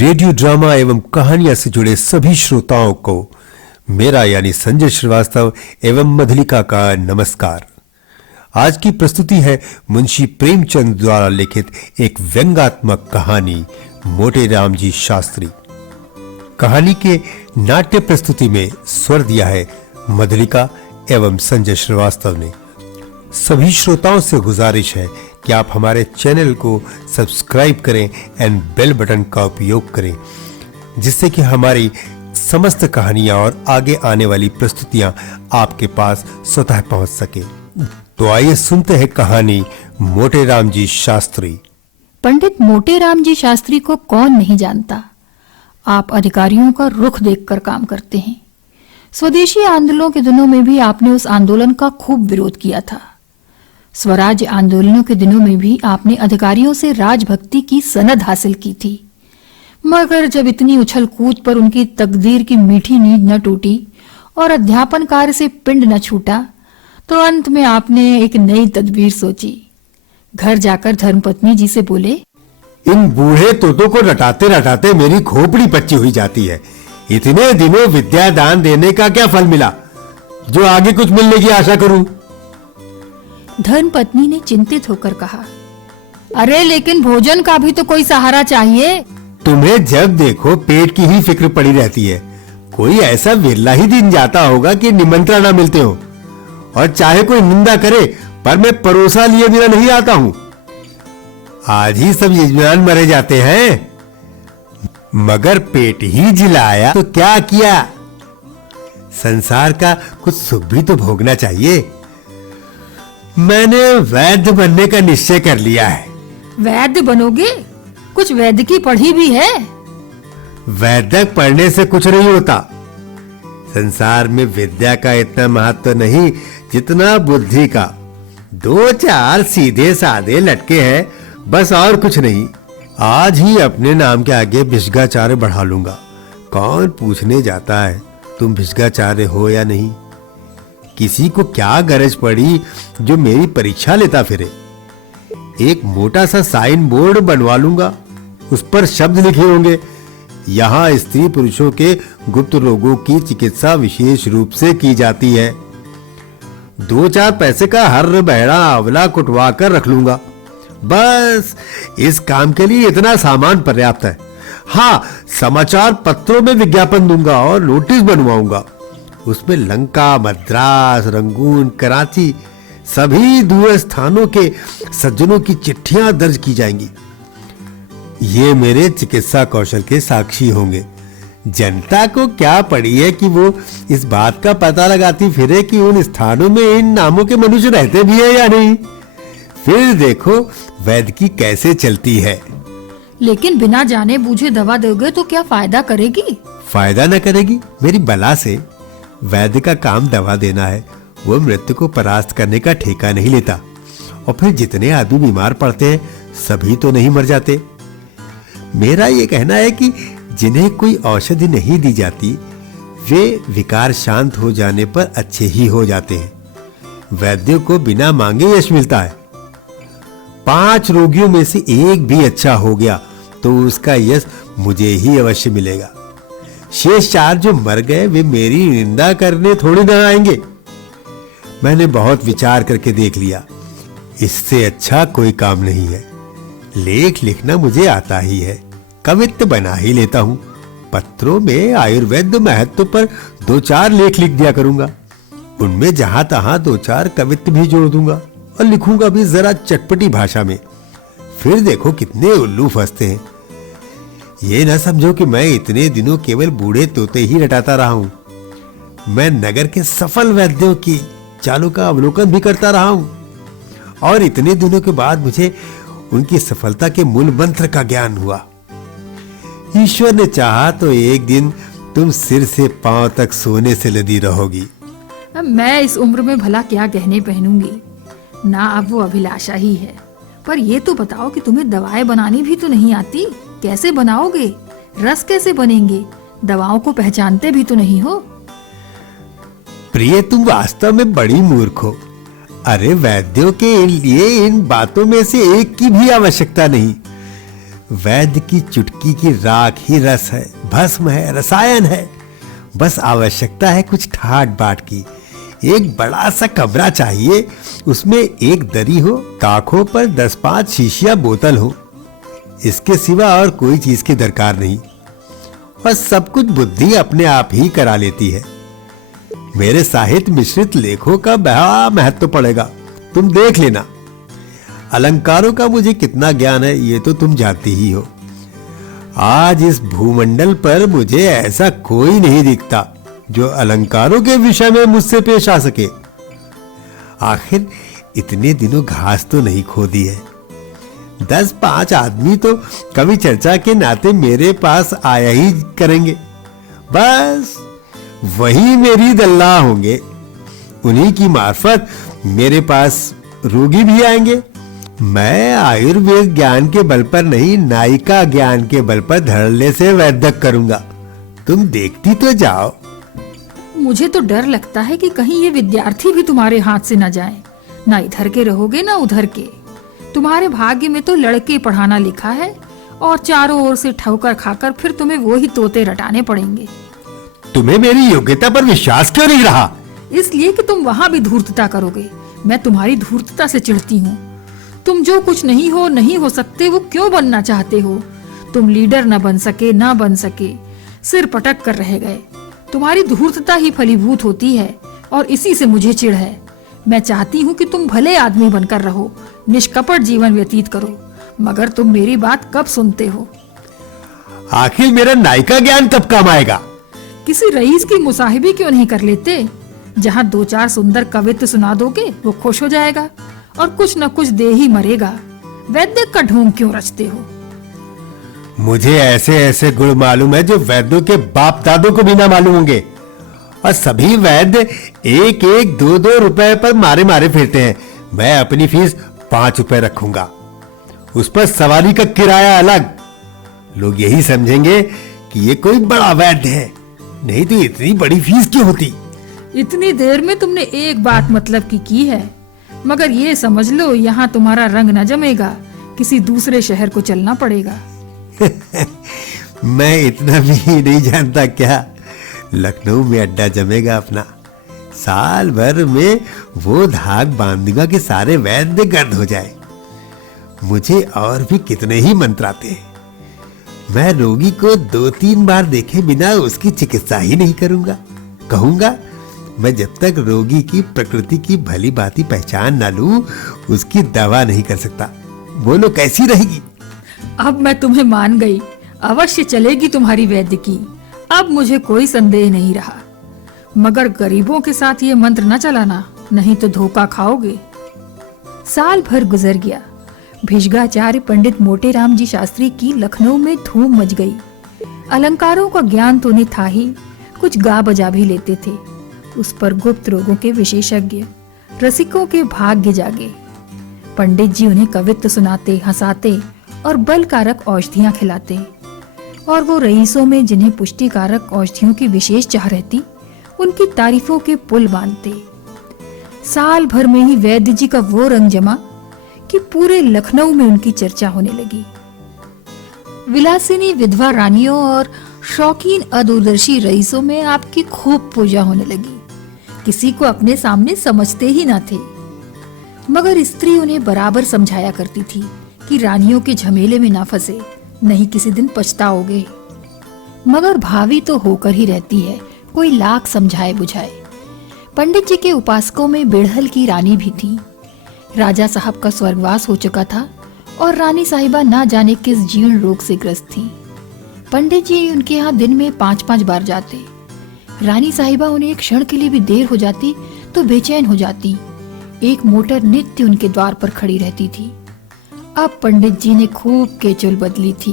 Radio drama एवं कहानियां से जुड़े सभी श्रोताओं को मेरा यानी संजय श्रीवास्तव एवं मधुलिका का नमस्कार। आज की प्रस्तुति है मुंशी प्रेमचंद द्वारा लिखित एक व्यंग्यात्मक कहानी मोटे राम जी शास्त्री। कहानी के नाट्य प्रस्तुति में स्वर दिया है मधुलिका एवं संजय श्रीवास्तव ने। सभी श्रोताओं से गुजारिश है कि आप हमारे चैनल को सब्सक्राइब करें एंड बेल बटन का उपयोग करें, जिससे कि हमारी समस्त कहानियां और आगे आने वाली प्रस्तुतियां आपके पास स्वतः पहुंच सके। तो आइए सुनते हैं कहानी मोटे राम जी शास्त्री। पंडित मोटे राम जी शास्त्री को कौन नहीं जानता। आप अधिकारियों का रुख देखकर काम करते हैं। स्वदेशी आंदोलनों के दिनों में भी आपने उस आंदोलन का खूब विरोध किया था। स्वराज आंदोलनों के दिनों में भी आपने अधिकारियों से राजभक्ति की सनद हासिल की थी। मगर जब इतनी उछल कूद पर उनकी तकदीर की मीठी नींद न टूटी और अध्यापन कार्य से पिंड न छूटा, तो अंत में आपने एक नई तदबीर सोची। घर जाकर धर्मपत्नी जी से बोले, इन बूढ़े तोतों को रटाते रटाते मेरी खोपड़ी पच्ची हुई जाती है। इतने दिनों विद्या दान देने का क्या फल मिला जो आगे कुछ मिलने की आशा करूं? धर्मपत्नी ने चिंतित होकर कहा, अरे लेकिन भोजन का भी तो कोई सहारा चाहिए। तुम्हें जब देखो पेट की ही फिक्र पड़ी रहती है। कोई ऐसा विरला ही दिन जाता होगा कि निमंत्रण न मिलते हो, और चाहे कोई निंदा करे पर मैं परोसा लिए बिना नहीं आता हूं। आज ही सब यजमान मरे जाते हैं, मगर पेट ही जिलाया तो क्या किया? संसार का कुछ सुख भी तो भोगना चाहिए। मैंने वैद्य बनने का निश्चय कर लिया है। वैद्य बनोगे? कुछ वैद्य की पढ़ी भी है? वैद्यक पढ़ने से कुछ नहीं होता। संसार में विद्या का इतना महत्व नहीं जितना बुद्धि का। 2-4 सीधे साधे लटके हैं, बस और कुछ नहीं। आज ही अपने नाम के आगे भिष्गाचार्य बढ़ा लूंगा। कौन पूछने जाता है तुम भिष्गाचार्य हो या नहीं? किसी को क्या गरज पड़ी जो मेरी परीक्षा लेता फिरे? एक मोटा सा साइन बोर्ड बनवा लूंगा, उस पर शब्द लिखे होंगे, यहाँ स्त्री पुरुषों के गुप्त रोगों की चिकित्सा विशेष रूप से की जाती है। 2-4 पैसे का हर बहरा आंवला कुटवा कर रख लूंगा। बस इस काम के लिए इतना सामान पर्याप्त है। हाँ, समाचार पत्रों में विज्ञापन दूंगा और नोटिस बनवाऊंगा। उसमें लंका, मद्रास, रंगून, कराची सभी दूर स्थानों के सज्जनों की चिट्ठियां दर्ज की जाएंगी। ये मेरे चिकित्सा कौशल के साक्षी होंगे। जनता को क्या पड़ी है कि वो इस बात का पता लगाती फिरे कि उन स्थानों में इन नामों के मनुष्य रहते भी है या नहीं। फिर देखो वैद्य की कैसे चलती है। लेकिन बिना जाने बूझे दवा दोगे तो क्या फायदा करेगी? फायदा न करेगी मेरी बला से। वैद्य का काम दवा देना है, वो मृत्यु को परास्त करने का ठेका नहीं लेता। और फिर जितने आदमी बीमार पड़ते हैं सभी तो नहीं मर जाते। मेरा ये कहना है कि जिन्हें कोई औषधि नहीं दी जाती वे विकार शांत हो जाने पर अच्छे ही हो जाते हैं। वैद्यों को बिना मांगे यश मिलता है। 5 रोगियों में से एक भी अच्छा हो गया तो उसका यश मुझे ही अवश्य मिलेगा। शेष 4 जो मर गए वे मेरी निंदा करने थोड़ी ना आएंगे। मैंने बहुत विचार करके देख लिया, इससे अच्छा कोई काम नहीं है। लेख लिखना मुझे आता ही है, कवित्त बना ही लेता हूं। पत्रों में आयुर्वेद महत्व पर 2-4 लेख लिख दिया करूंगा। उनमें जहां तहां 2-4 कवित्त भी जोड़ दूंगा और लिखूंगा भी जरा चटपटी भाषा में। फिर देखो कितने उल्लू फंसते हैं। ये ना समझो कि मैं इतने दिनों केवल बूढ़े तोते ही रटाता रहा हूं। मैं नगर के सफल वैद्यों की चालों का अवलोकन भी करता रहा हूं, और इतने दिनों के बाद मुझे उनकी सफलता के मूल मंत्र का ज्ञान हुआ। ईश्वर ने चाहा तो एक दिन तुम सिर से पांव तक सोने से लदी रहोगी। मैं इस उम्र में भला क्या गहने पहनूंगी ना, अब वो अभिलाषा ही है। पर ये तो बताओ कि तुम्हें दवाएं बनानी भी तो नहीं आती। कैसे बनाओगे? रस कैसे बनेंगे? दवाओं को पहचानते भी तो नहीं हो। प्रिय, तुम वास्तव में बड़ी मूर्ख हो। अरे वैद्यों के लिए इन बातों में से एक की भी आवश्यकता नहीं। वैद्य की चुटकी की राख ही रस है, भस्म है, रसायन है। बस आवश्यकता है कुछ ठाट बाट की। एक बड़ा सा कमरा चाहिए, उसमें एक दरी हो, ताकों पर 10-5 शीशियां बोतल हो। इसके सिवा और कोई चीज की दरकार नहीं, और सब कुछ बुद्धि अपने आप ही करा लेती है। मेरे साहित्य मिश्रित लेखों का बड़ा महत्व पड़ेगा, तुम देख लेना। अलंकारों का मुझे कितना ज्ञान है ये तो तुम जानती ही हो। आज इस भूमंडल पर मुझे ऐसा कोई नहीं दिखता जो अलंकारों के विषय में मुझसे पेश आ सके। आखिर इतने दिनों घास तो नहीं खोदी है। 10-5 आदमी तो कवि चर्चा के नाते मेरे पास आया ही करेंगे, बस वही मेरी दल्ला होंगे। उन्हीं की मार्फत मेरे पास रोगी भी आएंगे। मैं आयुर्वेद ज्ञान के बल पर नहीं, नायिका ज्ञान के बल पर धड़ल्ले से वैद्य करूंगा। तुम देखती तो जाओ। मुझे तो डर लगता है कि कहीं ये विद्यार्थी भी तुम्हारे हाथ से न जाए। ना इधर के रहोगे ना उधर के। तुम्हारे भाग्य में तो लड़के पढ़ाना लिखा है, और चारों ओर से ठोकर खाकर फिर तुम्हें वो ही तोते रटाने पड़ेंगे। तुम्हें मेरी योग्यता पर विश्वास क्यों नहीं रहा? इसलिए कि तुम वहाँ भी धूर्तता करोगे। मैं तुम्हारी धूर्तता से चिढ़ती हूँ। तुम जो कुछ नहीं हो सकते वो क्यों बनना चाहते हो? तुम लीडर न बन सके, सिर पटक कर रह गए। तुम्हारी धूर्तता ही फलीभूत होती है, और इसी से मुझे चिढ़ है। मैं चाहती हूँ कि तुम भले आदमी बनकर रहो, निष्कपट जीवन व्यतीत करो, मगर तुम मेरी बात कब सुनते हो? आखिर मेरा नायिका ज्ञान कब काम आएगा? किसी रईस की मुसाहिबी क्यों नहीं कर लेते? जहाँ 2-4 सुंदर कवित्व सुना दोगे वो खुश हो जाएगा, और कुछ न कुछ दे ही मरेगा। वैद्य का ढोंग क्यों रचते हो? मुझे ऐसे ऐसे गुण मालूम है जो वैद्यों के बाप दादों को भी ना मालूम होंगे, और सभी वैद्य 1-1, 2-2 रुपए पर मारे मारे फिरते हैं। मैं अपनी फीस 5 रुपए रखूंगा, उस पर सवारी का किराया अलग। लोग यही समझेंगे कि ये कोई बड़ा वैद्य है, नहीं तो इतनी बड़ी फीस क्यों होती? इतनी देर में तुमने एक बात मतलब की है, मगर ये समझ लो यहाँ तुम्हारा रंग न जमेगा, किसी दूसरे शहर को चलना पड़ेगा। मैं इतना भी नहीं जानता क्या? लखनऊ में अड्डा जमेगा अपना। साल भर में वो धाक बांधूंगा कि सारे वैद्य गर्द हो जाए। मुझे और भी कितने ही मंत्र आते हैं। मैं रोगी को 2-3 बार देखे बिना उसकी चिकित्सा ही नहीं करूंगा। कहूंगा मैं जब तक रोगी की प्रकृति की भली भांति पहचान ना लूं, उसकी दवा नहीं कर सकता। बोलो कैसी रहेगी? अब मैं तुम्हें मान गई। अवश्य चलेगी तुम्हारी वैद्य की, अब मुझे कोई संदेह नहीं रहा। मगर गरीबों के साथ ये मंत्र न चलाना, नहीं तो धोखा खाओगे। साल भर गुजर गया। भिषगाचार्य पंडित मोटेराम जी शास्त्री की लखनऊ में धूम मच गई। अलंकारों का ज्ञान तो उन्हें था ही, कुछ गा बजा भी लेते थे। उस पर गुप्त रोगों के विशेषज्ञ, रसिकों के भाग्य जागे। पंडित जी उन्हें कवित्व सुनाते, हंसाते और बलकारक औषधियां खिलाते, और वो रईसों में जिन्हें पुष्टिकारक औषधियों की विशेष चाह रहती, उनकी तारीफों के पुल बांधते। साल भर में ही वैद्य जी का वो रंग जमा कि पूरे लखनऊ में उनकी चर्चा होने लगी। विलासिनी विधवा रानियों और शौकीन अदूरदर्शी रईसों में आपकी खूब पूजा होने लगी। किसी को अपने सामने समझते ही ना थे, मगर स्त्री उन्हें बराबर समझाया करती थी कि रानियों के झमेले में ना फंसे, नहीं किसी दिन पछताओगे। मगर भावी तो होकर ही रहती है, कोई लाख समझाए बुझाए। पंडित जी के उपासकों में बेड़हल की रानी भी थी। राजा साहब का स्वर्गवास हो चुका था, और रानी साहिबा ना जाने किस जीर्ण रोग से ग्रस्त थी। पंडित जी उनके यहाँ दिन में 5-5 बार जाते। रानी साहिबा उन्हें एक क्षण के लिए भी देर हो जाती तो बेचैन हो जाती। एक मोटर नित्य उनके द्वार पर खड़ी रहती थी। अब पंडित जी ने खूब केचुल बदली थी।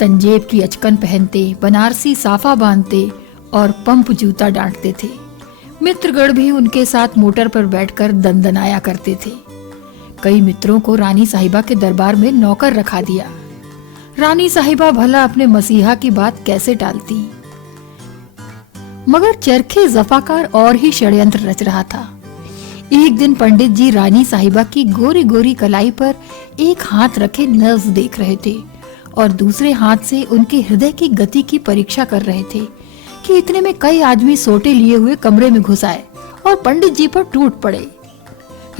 तंजेब की अचकन पहनते, बनारसी साफा बांधते और पंप जूता डांटते थे। मित्रगण भी उनके साथ मोटर पर बैठकर दंदनाया करते थे। कई मित्रों को रानी साहिबा के दरबार में नौकर रखा दिया। रानी साहिबा भला अपने मसीहा की बात कैसे टालती। मगर चरखे जफाकार और ही षड्यंत्र रच रहा था। एक दिन पंडित जी रानी साहिबा की गोरी गोरी कलाई पर एक हाथ रखे नब्ज देख रहे थे और दूसरे हाथ से उनके हृदय की गति की परीक्षा कर रहे थे कि इतने में कई आदमी सोटे लिए हुए कमरे में घुस आए और पंडित जी पर टूट पड़े।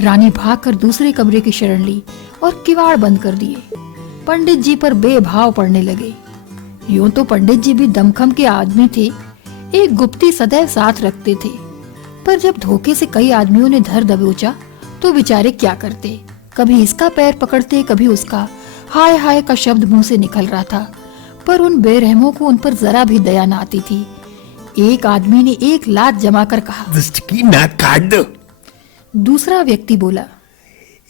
रानी भागकर दूसरे कमरे की शरण ली और किवाड़ बंद कर दिए। पंडित जी पर बेभाव पड़ने लगे। यूं तो पंडित जी भी दमखम के आदमी थे, एक गुप्ती सदैव साथ रखते थे, पर जब धोखे से कई आदमियों ने धर दबोचा तो बेचारे क्या करते, कभी इसका पैर पकड़ते, कभी उसका। हाय हाय का शब्द मुंह से निकल रहा था, पर उन बेरहमों को उन पर जरा भी दया न आती थी। एक आदमी ने एक लात जमाकर कहा, दुष्ट की नाक काट दो। दूसरा व्यक्ति बोला,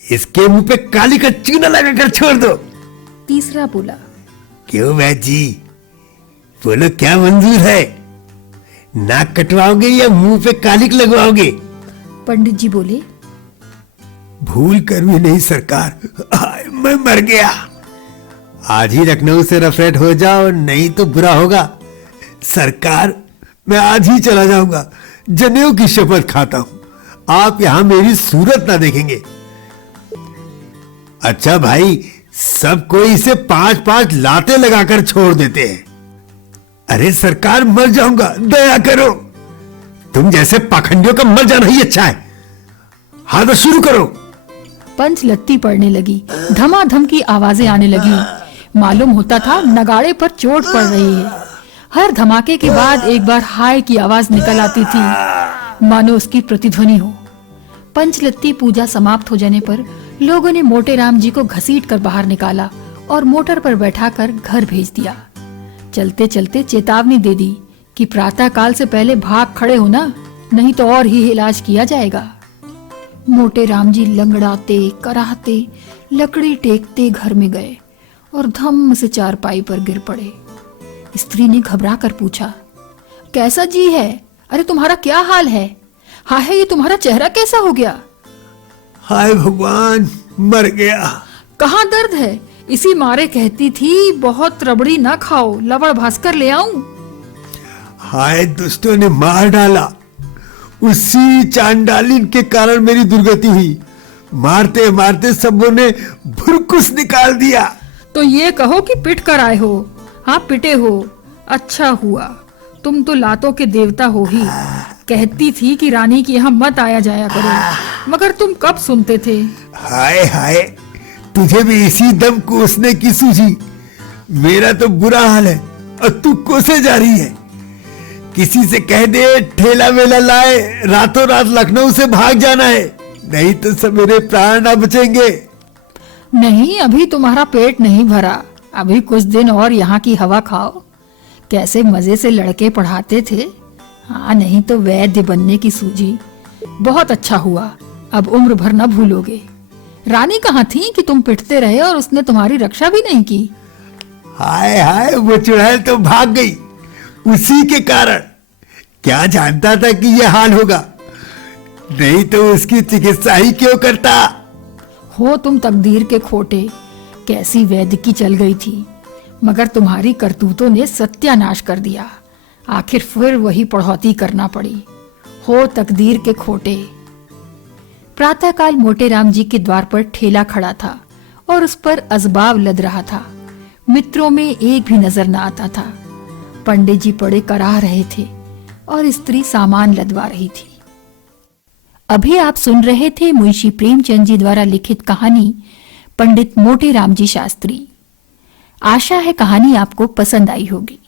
इसके मुंह पे काली का चूना लगाकर छोड़ दो। तीसरा बोला, क्यों वैद्य जी, बोलो क्या मंजूर है, नाक कटवाओगे या मुंह पे कालिक लगवाओगे? पंडित जी बोले, भूल कर भी नहीं सरकार, मैं मर गया। आज ही लखनऊ से रफेट हो जाओ, नहीं तो बुरा होगा। सरकार, मैं आज ही चला जाऊंगा, जनेऊ की शपथ खाता हूं, आप यहां मेरी सूरत ना देखेंगे। अच्छा भाई, सब कोई इसे 5-5 लाते लगाकर छोड़ देते हैं। अरे सरकार, मर जाऊंगा, दया करो। तुम जैसे पाखंडियों का मर जाना ही अच्छा है। हाँ तो शुरू करो। पंच लत्ती पड़ने लगी, धमाधम की आवाजें आने लगी। मालूम होता था नगाड़े पर चोट पड़ रही है। हर धमाके के बाद एक बार हाय की आवाज निकल आती थी, मानो उसकी प्रतिध्वनि हो। पंचलत्ती पूजा समाप्त हो जाने पर लोगों ने मोटे राम जी को घसीट कर बाहर निकाला और मोटर पर बैठाकर घर भेज दिया। चलते चलते चेतावनी दे दी कि प्रातः काल से पहले भाग खड़े होना, नहीं तो और ही इलाज किया जाएगा। मोटे राम जी लंगड़ाते कराहते लकड़ी टेकते घर में गए और धम्म से चारपाई पर गिर पड़े। स्त्री ने घबरा कर पूछा, कैसा जी है? अरे तुम्हारा क्या हाल है? हाय, ये तुम्हारा चेहरा कैसा हो गया? हाय भगवान, मर गया। कहाँ दर्द है? इसी मारे कहती थी बहुत रबड़ी ना खाओ, लवण भास्कर ले आऊं? हाय, दुष्टों ने मार डाला। उसी चांडालिन के कारण मेरी दुर्गति हुई। मारते मारते सबों ने भुरकुस निकाल दिया। तो ये कहो कि पिट कर आए हो? हाँ, पिटे हो, अच्छा हुआ। तुम तो लातों के देवता हो ही। कहती थी कि रानी की यहाँ मत आया जाया करो, मगर तुम कब सुनते थे? हाय हाय, तुझे भी इसी दम कोसने की सूझी। मेरा तो बुरा हाल है और तू कोसे जा रही है। किसी से कह दे ठेला वेला लाए, रातों रात लखनऊ से भाग जाना है, नहीं तो सब मेरे प्राण ना बचेंगे। नहीं, अभी तुम्हारा पेट नहीं भरा, अभी कुछ दिन और यहाँ की हवा खाओ। कैसे मजे से लड़के पढ़ाते थे। हाँ, नहीं तो वैद्य बनने की सूझी। बहुत अच्छा हुआ, अब उम्र भर न भूलोगे। रानी कहाँ थी कि तुम पिटते रहे और उसने तुम्हारी रक्षा भी नहीं की? हाय हाय, वो चुड़ैल तो भाग गई उसी के कारण। क्या जानता था कि यह हाल होगा, नहीं तो उसकी चिकित्सा ही क्यों करता। हो तुम तकदीर के खोटे। कैसी वैद्य की चल गई थी, मगर तुम्हारी करतूतों ने सत्यानाश कर दिया। आखिर फिर वही पढ़ौती करना पड़ी। हो तकदीर के खोटे। प्रातःकाल मोटे राम जी के द्वार पर ठेला खड़ा था और उस पर अजबाव लद रहा था। मित्रों में एक भी नजर न आता था। पंडित जी पड़े कराह रहे थे और स्त्री सामान लदवा रही थी। अभी आप सुन रहे थे मुंशी प्रेमचंद जी द्वारा लिखित कहानी पंडित मोटे राम जी शास्त्री। आशा है कहानी आपको पसंद आई होगी।